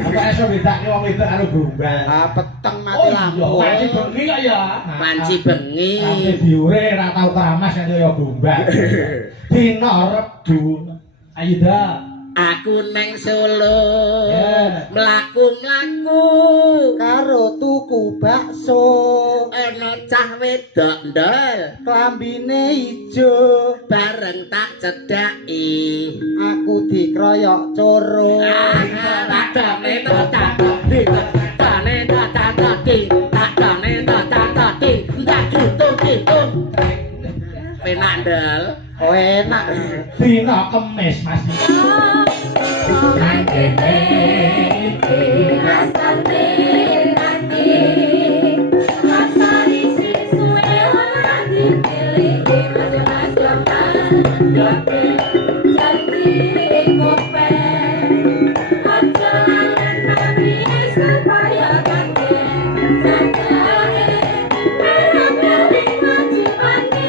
Apa iso bedake wong wedok karo gombal? Peteng mati lampu. Panci bengi kok ya. Panci bengi. Tapi diure ora tau keramas nek ya gombal. Dina Rebu. Ayo dah. Aku neng Solo. Mlaku-mlaku karo tuku bakso. Ana cah wedok ndol, klambine ijo, bareng tak cedhaki. Aku dikroyok coro. Takane tatati, takane tatati, takane tatati, tak jutung-jutung. Penak ndol. Oh enak. Dina Kemis Mas. Nangene iki rasane nanti. Rasane suwe ora dipilih macam-macam. Jadi kope. Aja nami supaya kangen. Sajane merah-merah wajibane.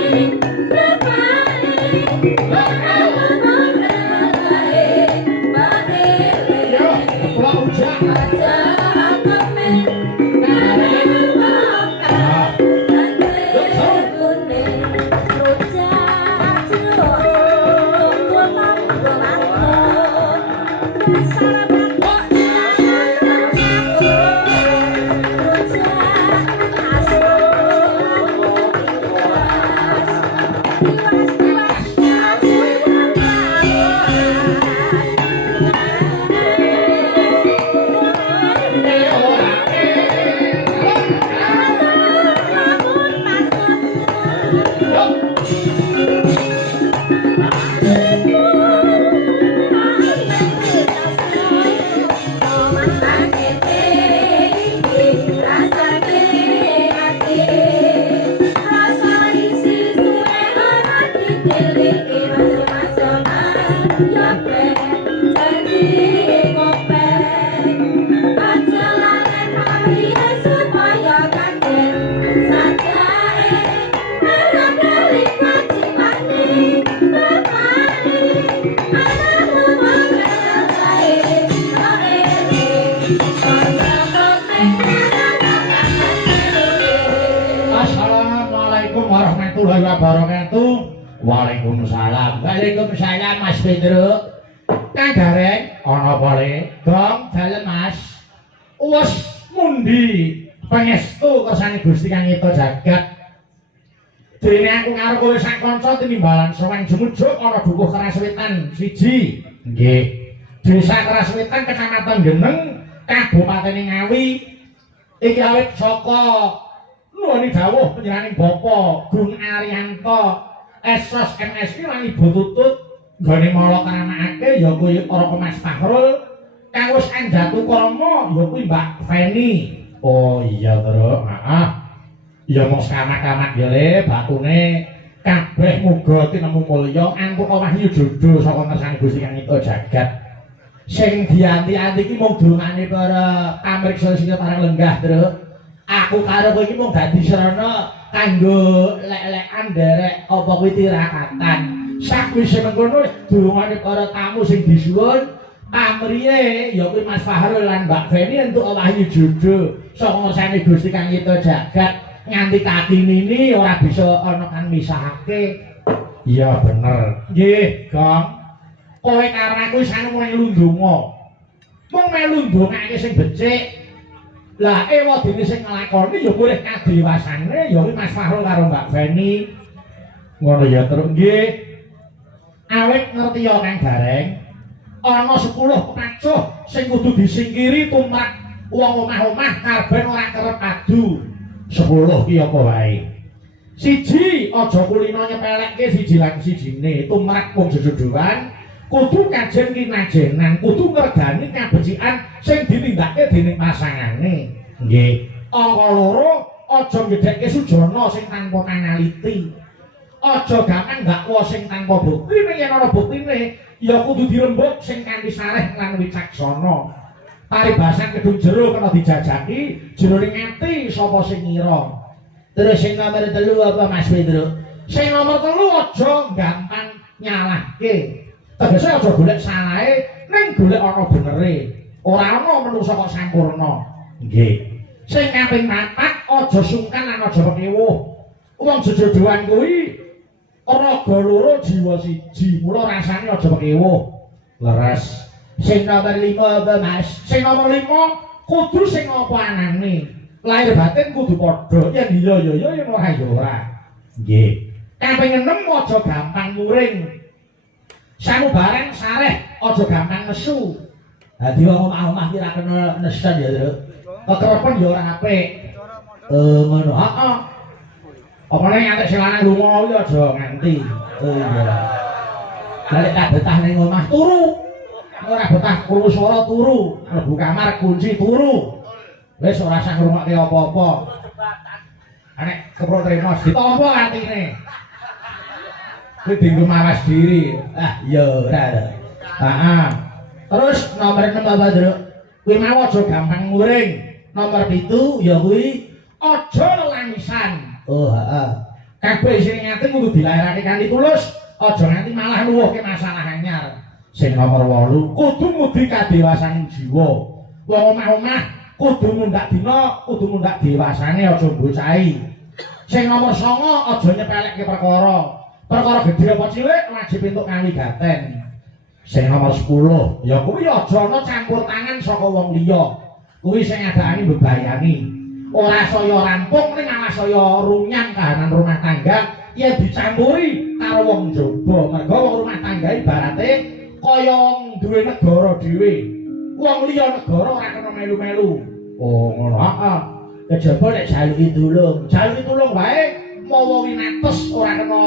warahmatullahi wabarakatuh. Waalaikumsalam. Waalaikumsalam Mas Pedro. Kang Gareng ana apa le? Dong dalem Mas. Wes mundi pangestu kersane Gusti Kang Ito Jagat. Dene aku karo kowe sak kanca tinimbalan Sreweng Jumujuk ana Dukuh Keraswetan 1. Nggih. Desa Keraswetan Kecamatan Geneng, Kabupaten Ngawi. Iki awit saka nuwuni dawuh panjenenganing Bapak Gung Ariyanto Esos MSI lan Ibu Tutut nggone mala keramakake ya kuwi para Mas Fahrul kang wis anjatu krama ya kuwi Mbak Feni. Oh iya Tru, heeh. Ya mung sekamak-kamak ya le batune kabeh muga tinemu mulya antuk wahyu jodoh saka kersane Gusti Kang Ito Jagat. Sing dianti-anti iki mung dongane para pamriksa sing parang lenggah Tru. Aku karo kowe iki mung dadi sarana kanggo lek-lekan nderek apa kuwi tirakatan. Sakwise mengkono dongane para tamu sing disuwun pamriye ya kuwi Mas Fahrul lan Mbak Feni entuk wahyu jodoh saka ngersane Gusti Kang Ito Jagat. Nganti kadinini ora bisa ana kan misahake. Iya bener. Nggih, Gong. Kowe karo aku wis anu melu ndonga. Mung melu ndongake sing becik. Lah ewadene sing nglakoni ya boleh kadewasane ya kuwi Mas Fahrul karo Mbak Feni. Ngono ya terus nggih. Awit ngerti ya Kang Gareng. Ana 10 penacuh sing kudu disingkiri tumrap wong omah-omah karben ora kerep adu. 10 ki apa wae. 1 aja kulino nyepelekke siji lan sijine tumrap wong jejodohan kudu kajen kinajenan kudu ngregani kabecikan sing ditindakake dening pasangane. Nggih. Angka 2 aja ngedhekke sujana sing tanpa kanaliti. Aja gampang dakwa sing tanpa bukti yen ana buktine ya kudu dirembuk sing kanthi sareh lan wicaksana. Paribasan kedung jero kena dijajaki jerone ati sapa sing ngira. Terus sing nomor 3 apa Mas Pedro? Sing nomor 3 aja gampang nyalahke. Tegese aja golek salahe ning golek ana benere. Ora ana menungsa kok sampurna. Nggih. Sing kaping 4 aja sungkan lan aja kewuh. Wong jejodohan kuwi raga loro jiwa siji. Mula rasane aja kewuh. Leres. Sing nomor 5 apa Mas? Sing nomor 5 kudu sing apa anane. Lahir batin kudu padha. Yen iya ya ya yen ora ya ora. Nggih. Kaping 6 aja gampang muring. Samubareng sareh aja gampang nesu. Dadi wong omah-omah ki ra kena nesen ya, Tru. Kekerepen ya ora apik. Ngono. Heeh. Apane ngantek sing lanang lunga kuwi aja nganti. Iya. Nek tak betah ning omah turu. Ora betah krungu swara turu. Mlebu kamar kunci turu. Wis ora usah ngrungokke apa-apa. Nek keprot Renos ditampa atine. Kuwi dienggo mawas diri. Ah, ya ora. Heeh. Terus nomor 6 apa, Tru? Kuwi mau aja gampang muring. Nomor 7 ya kuwi aja lelangisan. Oh, heeh. Kabeh sing ngati kudu dilairake kanthi tulus, aja nganti malah nuwuhke masalah anyar. Sing nomor 8 kudu mudi kadewasaning jiwa. Wong omah-omah kudu mundak dina, kudu mundak dewasane aja bocahi. Sing nomor 9 aja nyepelekke perkara. Perkara gedhe apa cilik wajib entuk kawigaten. Sing nomor 10 ya kuwi aja ana campur tangan saka wong liya. Kuwi sing adakane mbebayani. Ora saya rampung ning malah saya runyang kahanan rumah tangga yen dicampuri karo wong njaba. Mergo wong rumah tangga ibarate kaya wong duwe negara dhewe. Wong liya negara ora kena melu-melu. Oh ngono. Heeh. Kejaba nek jaluki tulung wae mawa winates ora kena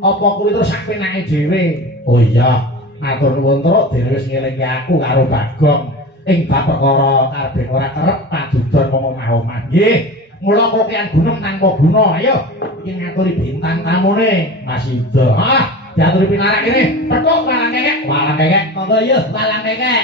apa kuwi terus sak penake dhewe. Oh iya. Matur nuwun Truk, dene wis ngelingi aku karo Bagong ing bab perkara karepe ora kerep padudon wong omah-omah. Nggih, mula kokean gunung tanpa guna. Ayo, iki ngaturi bintang tamune Mas Yuda. Ah, diaturi pinarak kene. Petuk walang kekek. Monggo yo, walang kekek.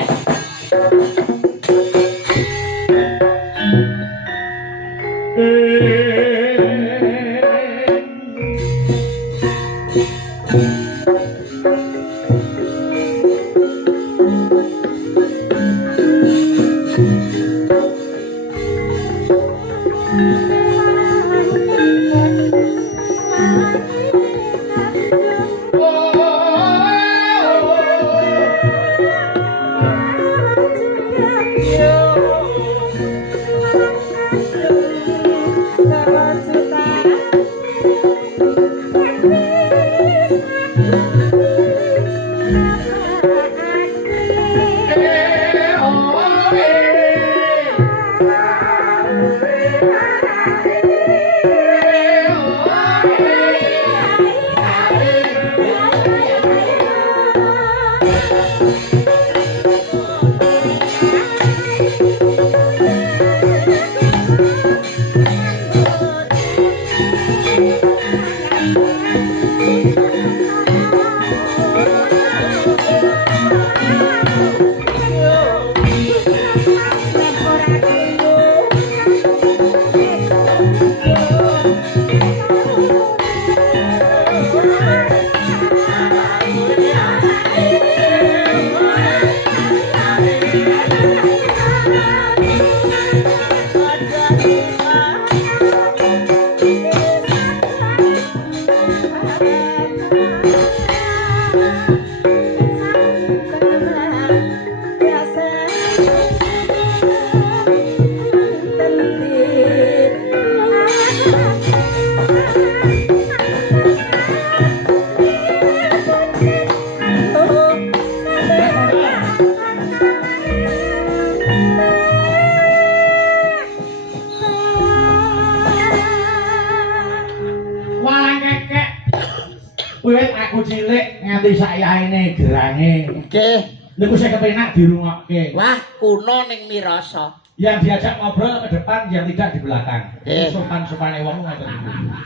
Niku sing kepenak dirungokke. Wah, kuno ning mirasa. Yang diajak ngobrol ke depan, yang tidak di belakang. Sopan-sopane wong ngoten niku.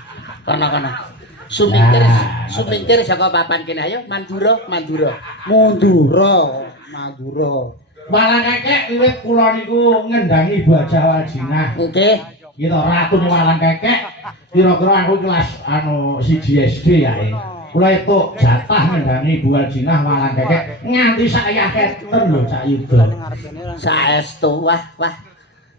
Kono-kono. Sumingkir saka papan kene ayo Mandura. Walang kekek wiwit kula niku ngendangi Bajah Wajinah. Nggih. Kita ratu walang kekek. Kira-kira aku kelas 1 SD ya. kula itu jatah ngendani Bu Aljinah walang kekek nganti saya keten lho Cak Yuda. Saestu wah.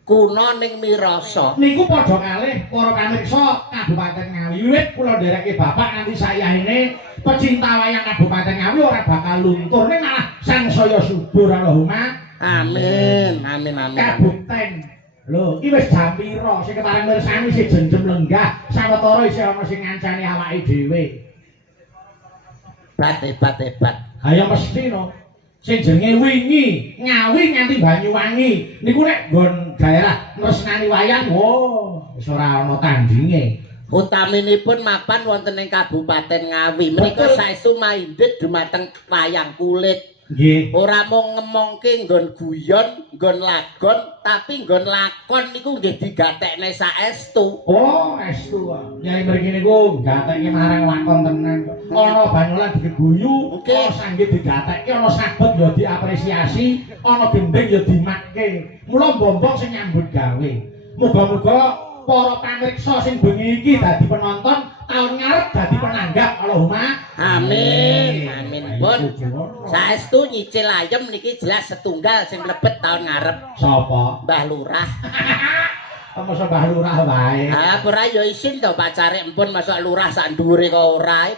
Kuna ning mirasa. Niku padha kalih para pamirsa Kabupaten Ngawi. Wiwit kula ndereke bapak nganti saya ini pecinta wayang Kabupaten Ngawi ora bakal luntur ning malah sangsaya subur Allahumma. Amin. Kabukten. Lho, iki wis jam pira sing kepareng mirsani sing jenjem lenggah sawetara isih ana sing ngancani awake dhewe. Hebat. Hayo mesti no. Sing jenenge wingi, Ngawi nganti Banyuwangi. Niku nek nggon daerah tresnani wayang, wis ora ana tandinge. Utaminipun mapan wonten ing Kabupaten Ngawi. Menika saestu maindhit dumateng wayang kulit. Nggih. Ora mung ngemongke nggon guyon, nggon lagon, tapi nggon lakon niku nggih digatekne saestu. Oh, estu. Nyai mriki niku gatekke marang lakon tenan. Ana banyolan diguyu, ana sanggit digatekke, ana sabet ya diapresiasi, ana gendeng ya dimakke. Mula bombong sing nyambut gawe. Muga-muga para pamirsa sing bengi iki dadi penonton taun ngarep dadi penanggap Allahumma amin pun saestu nyicil ayem niki jelas setunggal sing mlebet taun ngarep sapa Mbah Lurah masa Mbah Lurah wae ora ya isin to pacare empun masuk lurah sak dhuwure kok ora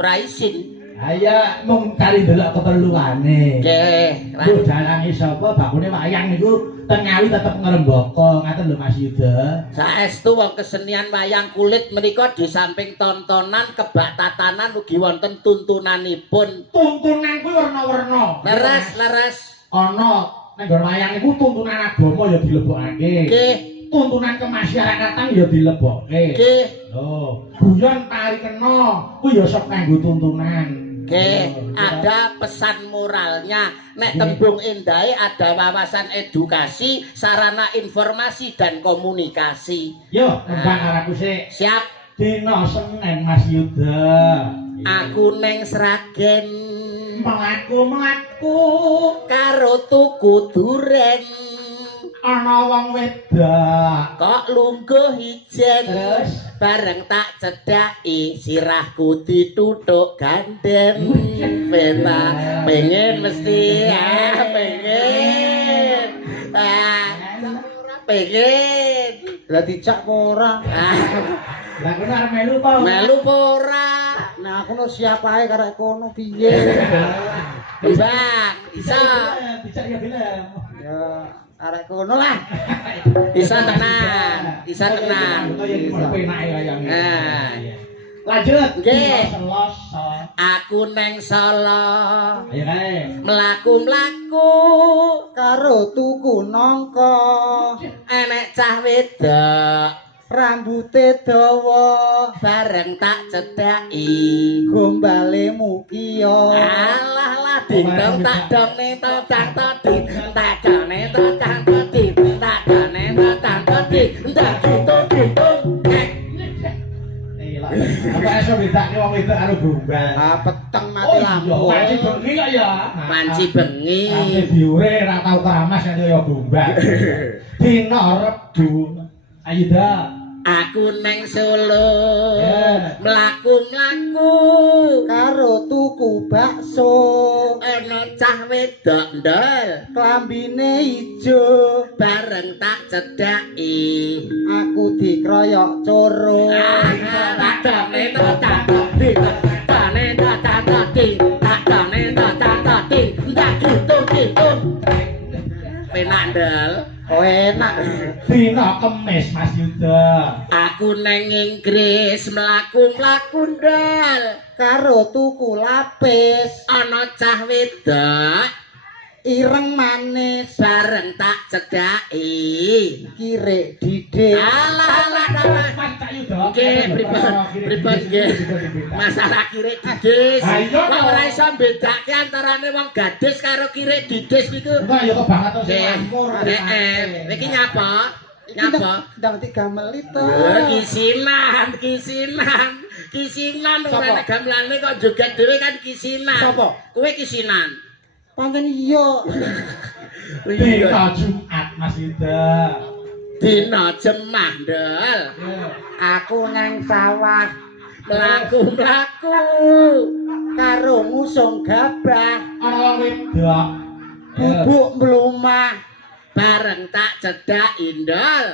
ora isin ya mung kari ndelok keperluane nggih lho dalange sapa bakune wayang niku ten Ngawi tetep ngrembaka ngaten lho Mas Yuda. Saestu wong kesenian wayang kulit menika di samping tontonan kebak tatanan ugi wonten tuntunanipun. Tuntunan kuwi werna-werna. Leres. Ana ning nggon wayang niku tuntunan agama ya dilebokake. Nggih. Tuntunan kemasyarakatan ya dilebokke. Nggih. Oh, guyon tari kena kuwi ya sok kanggo tuntunan. Oke, ada pesan moralnya. Nek tembung indahe ada wawasan edukasi, sarana informasi dan komunikasi. Yo, mbak araku sik. Siap. Dina Senin Mas Yuda. Aku neng Sragen. Mlaku karo tuku duren. Ana wong wedak kok lungguh ijen terus bareng tak cedhaki sirahku dituthuk gandhen pengen mesti pengen lah dicak ora lah kono arep melu apa ora nah aku no siap ae karek kono piye Bang iso dicak ya film ya arek kono lah. Bisa tenan. Lanjut. Nggih. Aku neng Solo. Ayo kae. Mlaku-mlaku karo tuku nangka. Enek cah wedok rambute dawa bareng tak cedhaki gombale mukiya. Alah lah dingdong tak dong neto tak todi tak jane to tak todi tak jane to tak todi ndak gitu apa iso bedakne wong wedok karo gombal Ah peteng mati lampu panci bengi kok ya panci bengi ate diure ra tau keramas kaya gombal dina Rebu Ayuda aku neng Solo mlaku-mlaku karo tuku bakso ana cah wedok ndol klambine ijo bareng tak cedhaki aku dikroyok coro takane to tadi takane to tadi takane to tadi ndak gitu penak ndol oh enak dina Kemis Mas Yuda aku neng Inggris mlaku-mlaku ndol karo tuku lapis ana cah wedok ireng manis bareng tak cedhaki kirek didik alah Cak Yuda nggih pripun nggih masalah kirek didis kok ora iso bedake antarane wong gadis karo kirek didis niku enggak ya kebangetan sing iki nyapa ndang 3 menit to kisinan ora nek gamelane kok joget dhewe kan kisinan sapa kowe kisinan pancen iya dina Jumat Mas Yuda dina jemah ndol aku nang sawah Mlaku-mlaku karo ngusung gabah Ana wong wedok. bubuk mlumah bareng tak cedak indol.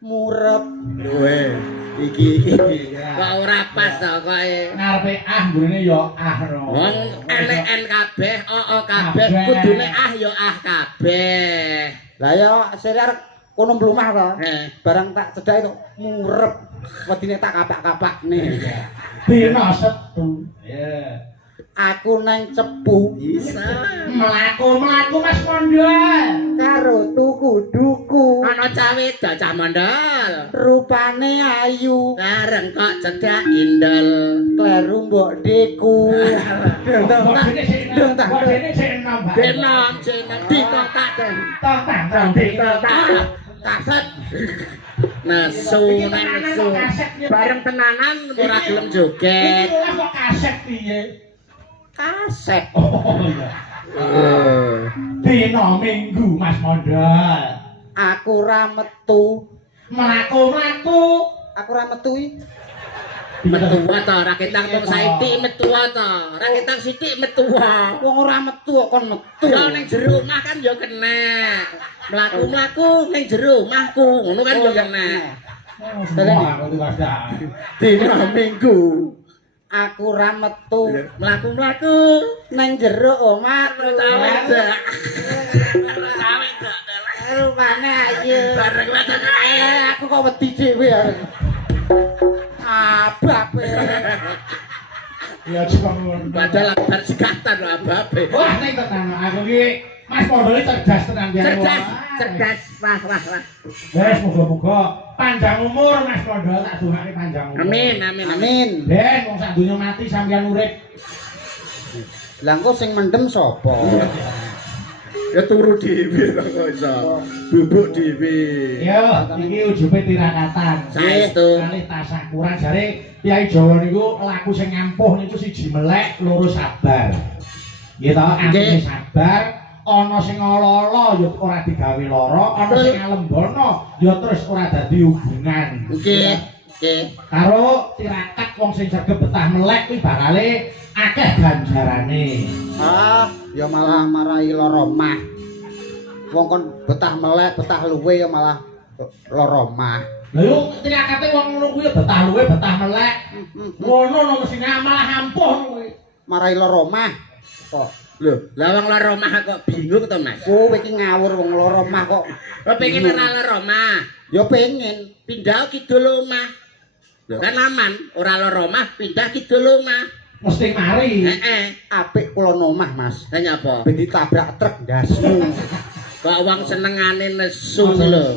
murep Luwe iki kok ora pas to koe. Ngarepe gurine ya no. Wong NN kabeh, kabeh kudune ya kabeh. lah ya sire kono mlumah to barang tak cedak itu murep wedine tak kapak-kapakne Dina Setu. Ya. aku nang cepu Bisa. Mlaku Mas Mondol. karo tuku duku Ana cawe cah mandal. rupane ayu Bareng kok cedak indol. kleru mbok deku Kok dene sik Dong, tak. Kok dene sik enom, Mbak. Denom jeneng dikotak den. Tong Dikotak. Kaset. Nesu nesu. Bareng tenanan ora gelem joget. Iki lah kok kaset piye? Kaset. Oh iya. Dina Minggu Mas Mondol. aku ora metu Mlaku. aku ora metu iki Metua to, ra ketang tong saiti metua to. Ra ketang sithik metua. wong ora metu kok kon metu Ya ning jero omah kan ya kena. Mlaku-mlaku ning jero omahku, ngono kan ya kena. Semua aku ada. dina minggu aku ora metu Mlaku-mlaku nang jero omah cawe dak. Cawe dak. rupane ayu Bareng wedok ae. aku kok wedi dhewe ya ababe Ya cuman Padahal bar sikatan lho ababe. Wah ning tenan aku iki Mas Mondol cerdas tenan ya. Cerdas. Wah. Wes muga-muga panjang umur Mas Mondol tak dongake panjang umur. Amin. amin Ben wong sak donya mati sampeyan urip. lah engko sing mendem sapa Ya turu dhewe kok iso. Bubuk dhewe. Ya, iki ujube tirakatan. Saestu. Kalih tasakuran jare Kyai Jawa niku laku sing ngampuh niku siji melek, loro sabar. Nggih to, artine sabar, ana sing olo-olo ya ora digawe lara, ana sing alembono ya terus ora dadi hubungan. Nggih. Karo tirakat wong sing sregep betah melek kuwi bakale akeh ganjarane. ya malah marahi lara mah wong kon betah melek betah luwe ya malah lara mah Lha yo tirakate wong ngono kuwi betah luwe, betah melek. Ngono no mesti malah ampuh kuwi. marahi lara mah kok Lho, lah wong lara omah kok bingung to, Mas? kowe iki ngawur wong lara mah kok Kepengin ora lara omah. ya pengen Pindah kidul omah. Lho kan aman, ora lara omah pindah kidul omah. Mesti mari. apik kula nomah Mas Lah nyapa? ben ditabrak truk ndasmu Kok wong senengane nesu lho.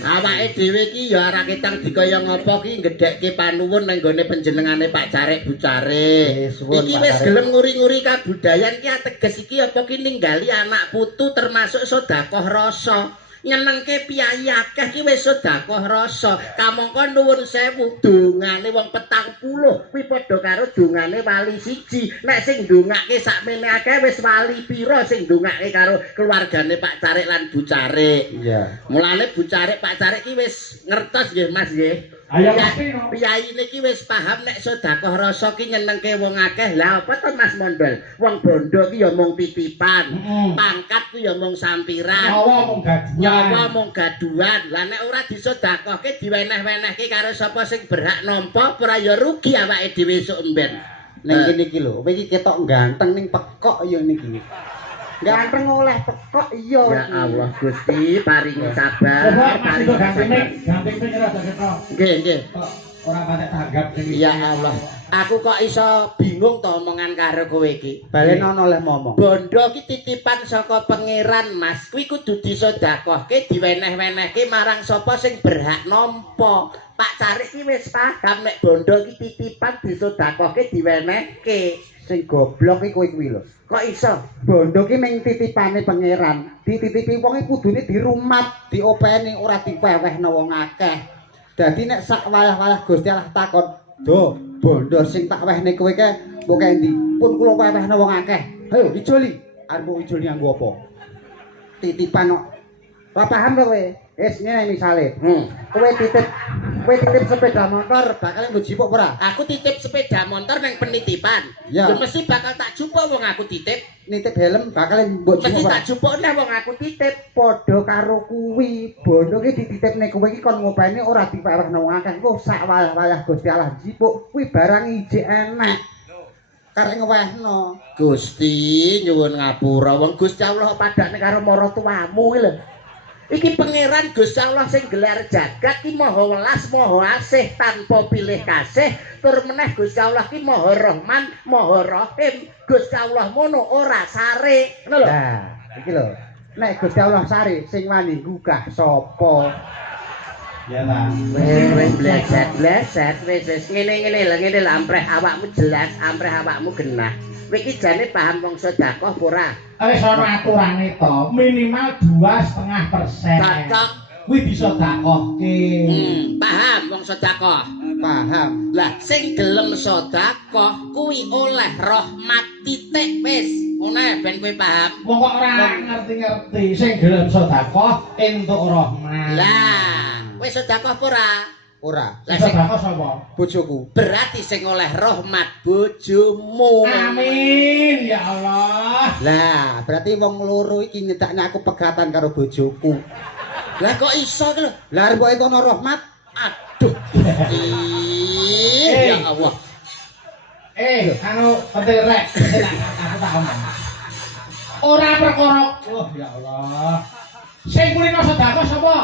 Awake dhewe iki ya ora ketang dikaya ngapa ki gedhekke panuwun nang gone panjenengane Pak Carek Bucare. Iki wis gelem nguri-nguri kabudayan ki ateges iki apa ki ninggali anak putu termasuk sedekah rasa. Nyenengke piyayi akeh ki wis sedekah rasa. Kamangka nuwun sewu dongane wong 40 kuwi padha karo dongane wali siji. Nek sing ndongake sakmene akeh wis wali pira sing ndongake karo keluargane Pak Carek lan Bu Carek. iya Mulane Bu Carek Pak Carek ki wis ngertos nggih Mas nggih. Ayo mesti no. Piyayi niki wis paham nek sedekah rasa ki nyenengke wong akeh. Lah apa to Mas Mondol? Wong bondo ki ya mung titipan. Pangkat ku ya mung sampiran. Nyawa mung gaduhan. Lah nek ora disedekahke diweneh-wenehke karo sapa sing berhak nampa ora ya rugi awake dhewe esuk emben. ning kene iki lho kowe iki ketok ganteng ning pekok ya niki ganteng oleh pekok iya Ya Allah Gusti paringi sabar. Coba Mas itu ganting ping rada ketok. Nggih. Ora patek tanggap iki. Ya Allah. Aku kok iso bingung to omongan karo kowe iki. balen ana oleh momong Bondo ki titipan saka pangeran Mas. Kuwi kudu disedekahke diweneh-wenehke marang sapa sing berhak nampa. Pak Carek ki wis paham nek bondo ki titipan disedekahke diwenehke. sing goblok iki kowe kuwi lho Kok iso? bondo ki ming titipane pangeran dititipi wong iki kudune dirumat diopeni ora diwewehno wong akeh dadi nek sak wayah-wayah Gusti Allah takon do bondo sing tak wehne kowe ke mbok endi pun kula wewehno wong akeh ayo ijoli arep ijoli nganggo apa titipan kok ora paham to kowe wis ngene misale kowe Kowe titip sepeda motor bakal nggo jipuk ora? Aku titip sepeda motor nang penitipan. Ya. Ya mesti bakal tak jupuk wong aku titip. Nitip helm bakal mbok Mesti jipuk ora? tak jupuk nek wong aku titip. Padha karo kuwi, bondo ki dititipne kowe iki kon ngopeni ora diparehno wong akeh. Engko sak wayah-wayah Gusti Allah jipuk kuwi barang ijik enek. Karek ngewehno. Gusti nyuwun ngapura wong Gusti Allah padane karo maratuwamu iki lho. Iki pangeran Gusti Allah sing gelar jagat ki maha welas maha asih tanpa pilih kasih tur meneh Gusti Allah ki maha rahman maha rahim Gusti Allah mono ora sare ngono lho. Lah, iki lho. Nek Gusti Allah sare sing wani gugah sapa? Ya ta. Wis bleset wis ngene lho ampreh awakmu jelas ampreh awakmu genah. Kowe iki jane paham wong sedekah apa ora? Wis ana aturane to, minimal 2,5%. Cocok. Kuwi disedekahke. Paham wong sedekah. Paham. Lah sing gelem sedekah kuwi oleh rahmat titik wis. Ngono ben kowe paham. Wong kok ora ngerti-ngerti sing gelem sedekah entuk rahmat. Lah, wis sedekah apa ora? Ora. Lah sing Sedekah sapa? Bojoku. berarti sing oleh rahmat bojomu. Amin ya Allah. Lah, berarti wong loro iki nyedakne aku pegatan karo bojoku. Lah kok iso ki lho? Lah arep kok ono rahmat? Aduh. Ya Allah. Anu penting rek, aku tak omong. Ora perkara, oh ya Allah. Sing kulino sedekah sapa?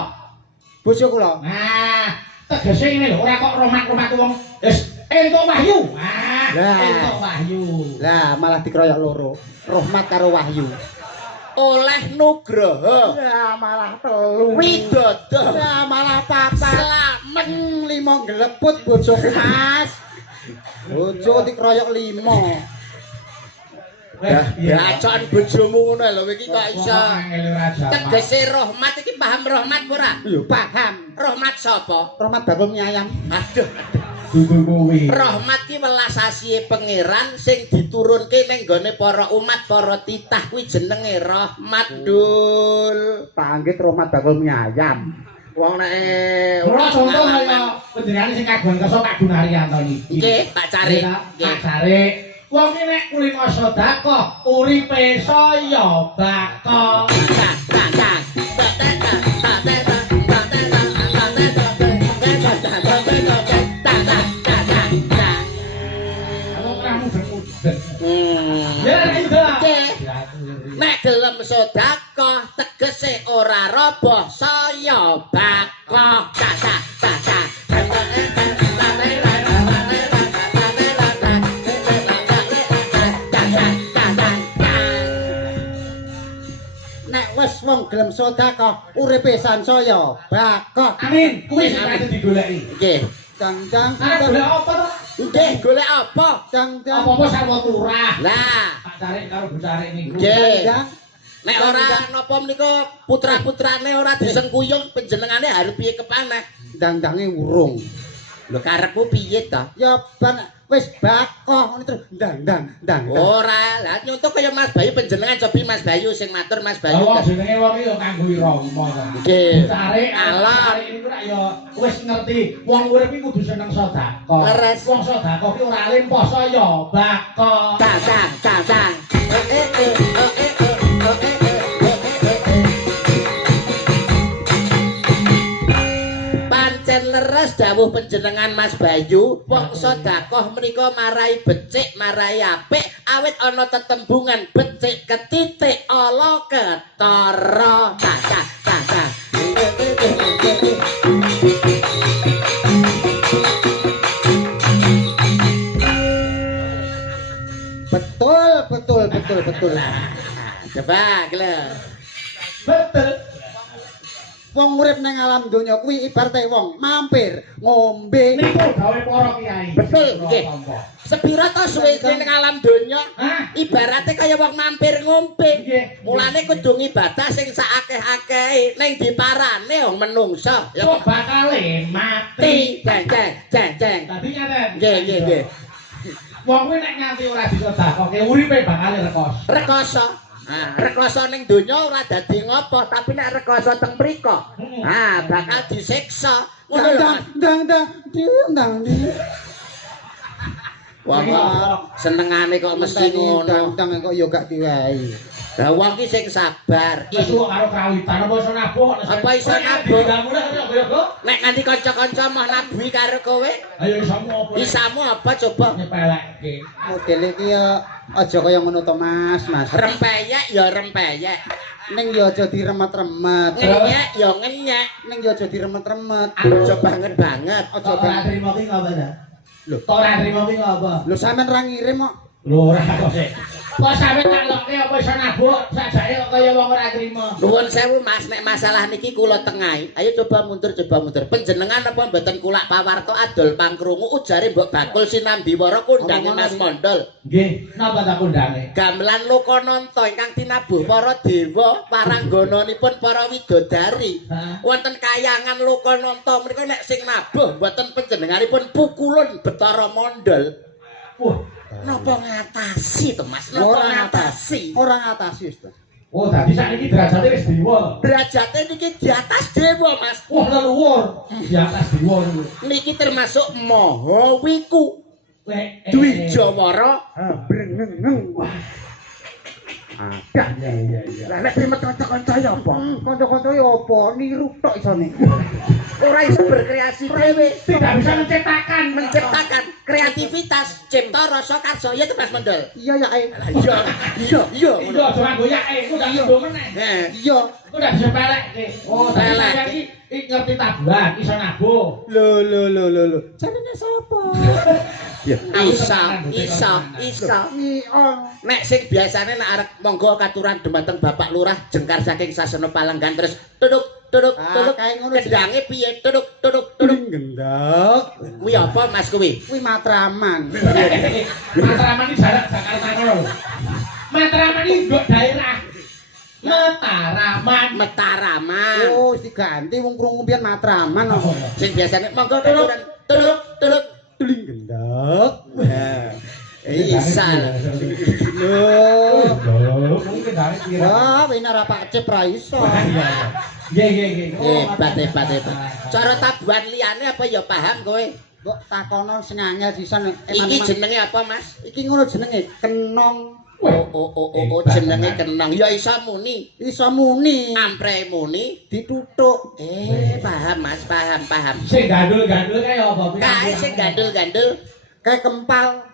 Bojoku lho. Nah, tegese ini lho, ora kok romak-romak wong wis entuk wahyu. Lah. Entuk wahyu. Lah, malah dikeroyok loro. Rahmat karo wahyu. Oleh nugraha. Ya malah telu. Widodo. Ya malah papat. Slamet. Limo geleput bojoku, Mas. Bojo dikeroyok 5. Bacaan bojomu ngono lho iki kok iso. Tegese rahmat iki paham rahmat ora? Lho, paham. Rahmat sapa? Rahmat bakul mie ayam. Aduh. Dudu kuwi. Rahmat ki welas asihe pangeran sing diturunke ning gone para umat para titah kuwi jenenge rahmat dul. Panggit rahmat bakul mie ayam. Wong nek Ora contoh kaya panjenengane sing kagungan kersa Kak Gunaryanto niki. nggih Pak Cari. Pak Cari. Wong iki nek kulino sedekah, uripe saya bakal. Nek gelem sedekah tegese ora roboh saya bakal. Nek wis wong gelem sedekah, uripe sansaya bakal. Amin. Kuwi sing kate digoleki. Nggih. Cang-cang. Arep golek apa to? Nggih, golek apa? Cang-cang. Apa-apa sarwa turah. Lah, Pak Cari karo Bu Cari niku. nggih. Cang-cang. Nek ora napa menika putra-putrane ora disenkuyung panjenengane arep piye kepaneh? Dang-dange urung. Lho karepmu piye to? Ya ban wis bakoh ngono terus dang. Ora, lah nyontok kaya Mas Bayu panjenengan cobi Mas Bayu sing matur Mas Bayu. Oh, jenenge wong iki yo kanggo irama to. Nggih. Cari Alah. niku rak yo wis ngerti wong urip iki kudu seneng sedekah. Leres. Wong sedekah ki ora alim poso yo bakal. Cang. Pancen leres dawuh panjenengan Mas Bayu, wong sedekah menika marai becik, marai apik, awit ana tetembungan becik ketitik ala ketara. Cang. Betul. Coba kele. Betul. Wong urip ning alam donya kuwi ibarate wong mampir ngombe. Niku gawe para kiai. Betul, nggih. Sepira to suwe ning alam donya? Hah? Ibarate kaya wong mampir ngombe. Nggih. Mulane kudu ngibadah sing sakakeh-akehe ning diparane wong menungsa. Ya Kok bakale mati. Jeng. Dadi ngaten. Nggih. Wong kuwi nek nganti ora disedekahke uripe bakal rekoso. Rekoso. Ah, rekoso ning donya ora dadi ngopo, tapi nek rekoso teng mriko, bakal disiksa. Ngono lho. Ndang. Wong senengane kok mesti ngono. Ndang kok ya gak diwehi. Lah wong ki sing sabar. Wis kok karo kawitan apa iso nabuh? Apa iso nabuh? Yo. Nek nganti kanca-kanca mah nabuhi karo kowe, Ayo isamu apa? isamu apa coba? Nyepelekke. Model iki ya aja kaya ngono to Mas. Rempeyek ya rempeyek. Ning ya aja diremet-remet. Ngenyek ya ngenyek. Ning ya aja diremet-remet. Aja banget. Aja Ora trimo ki ngapa ta? Lho, ora trimo ki ngapa? Lho sampean ra ngirim kok. Lho ora kok sik. Kok sampe tak lokke apa iso nabuh? Sajake kok kaya wong ora trimo. Nuwun sewu Mas, nek masalah niki kula tengahi. Ayo coba mundur. Panjenengan apa mboten kulak pawarto adol pangkrungu ujare Mbok Bakul sinambiwara kondange Mas Mondol. Nggih, napa tak kondange? Gamelan Lokananta ingkang tinabuh para dewa paranggananipun para widodari. Wonten kayangan Lokananta menika nek sing nabuh mboten panjenenganipun pukulun Bathara Mondol. Wah, Napa ngatasi to Mas? Napa ngatasi? Ora ngatasi, Ustaz. oh dadi sakniki derajate wis dewa. Derajate niki di atas dewa Mas. Wah, leluhur. Di atas dewa niku. Niki termasuk Maha Wiku. Dwijawara Brengeng. Wah. Ada. Iya. Lah nek primet kanca-kanca ya apa? Kanca-kanca ya apa niru tok isone. Ora iso berkreasi dhewe. Tidak bisa menciptakan Kreativitas cipta rasa karsa ya Mas Mondol. Iya ya Iya. Iya, aja nganggo yae, ku tak nggo meneh. Iya. Ku tak bisa peleke. Oh, tadi iki ngerti tabuhan, iso nabuh. Lho. Jenenge sapa? Isa. Iya. Nek sing biasane nek arep monggo katuran dumateng Bapak Lurah jengkar saking Sasana Palenggan terus tuduk kae ngono. kedange piye tuduk Gendek. kuwi apa Mas kuwi? Kuwi Matraman. Matraman iki jarak Jakarta ngono. Matraman iki ndok daerah. Mataraman. Oh, wis diganti wong krungu pian Matraman kok. Sing biasane monggo katuran tuduk Tuling gendek. Isa. Lho. Mungkin dari kira. Wah, wina ra Pak Cep ra iso. Nggih. Hebat. Cara tabuhan liyane apa ya paham kowe? Kok takono sing angel sisan Iki jenenge apa, Mas? Iki ngono jenenge kenong. Oh, jenenge kenong. Ya isa muni. Iso muni. Ampre muni. Dituthuk. Paham, Mas, paham. Sing gandul-gandul kae apa? Kae sing gandul-gandul. Kayak kempal.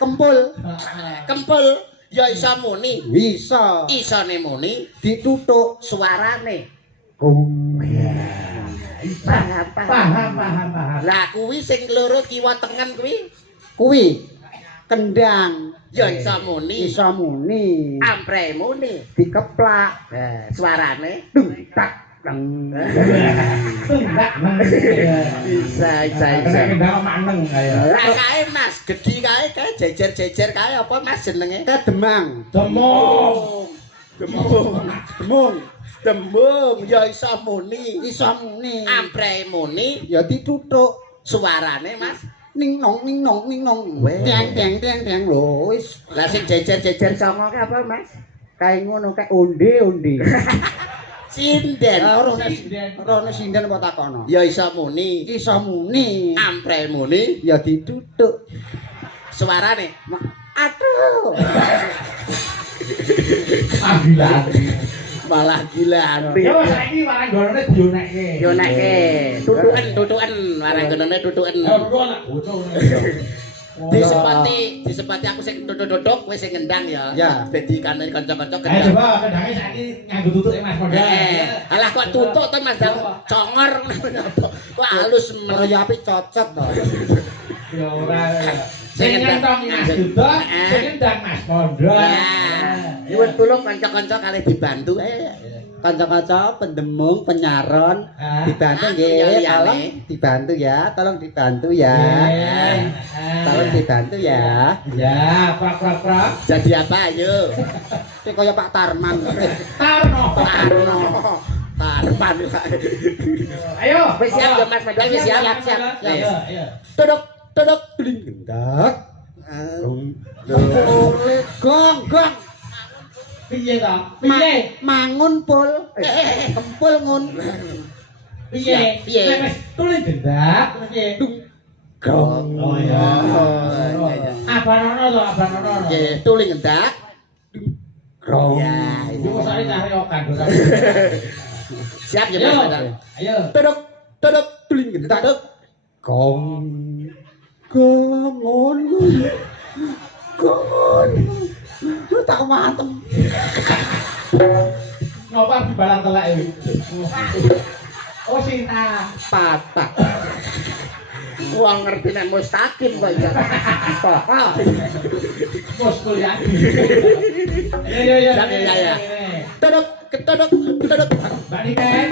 Kempul. Kempul. Ya isa muni. Bisa. Isane muni. Dituthuk. Suarane. Paham. Lah kuwi sing loro kiwa tengen Kuwi kendang. ya isa muni. Iso muni. Ampre muni. Dikeplak. Suarane Dung tak deng. Bisa. Isa. Kendang maneng kaya. Lah kae Mas, gedhi kae jejer-jejer kae apa Mas jenenge? Demang. Tembung ya isa muni. Iso muni. Ampre muni. Ya dituthuk. Suarane Mas. Ning nong. Teng lho wis. Lah sing jejer-jejer songo ki apa Mas? Kae ngono kae onde. Sinden. Ora sinden apa takono. Ya isa muni. Iso muni. Ampre muni. Ya dituthuk. Suarane. Aduh. Malah gila. Ya wis saiki waranggonane dionekke. Yo nekke. Tutuken waranggonane tutuken. Disepati aku sing duduk kowe sing ngendang ya. Ya. Dadi kanane kanca-kanca Ayo gendang. coba kendange saiki nganggo tutuke Mas Mondol. Alah kok tutuk to Mas Dang congor. Kok halus Ora ya apik cocot to. Ya ora. Sing ngentong Mas Dudo, sing ngendang Mas Mondol. Nyuwun tulung kanca-kanca kalih dibantu. Kanca-kanca pendemung penyaron dibantu nggih. Tolong dibantu ya. Tolong dibantu ya. Ya, prak. Jadi apa ayo? Kayak kaya Pak Tarman. Tarno. Tarman. Ayo, Wis siap ya Mas Mondol, wis siap. Ayo. Tuduk Tuling gendak. Gong. Piye to? Piye? Mangun pul. Kempul ngun. Piye? Piye? Nek wis tuli gendak, piye? Gong. Oh iya. iya. Abanono to, abanono. Nggih, tuli ngendak. Gong. Ya, Iku mosane cari okan. siap ya Ayo. Mas. Ayo. Todok tuling gentak. Gong. Gongon. Gongon. Lu tak matem. Ngopo dibalang telek iki? Oh Sinta. Patak. Wong ngerti nek mustaqim kok ya. Patak. Bos kuliah. Ayo. Siap, ya. Todok, ketodok. Mbak Niken.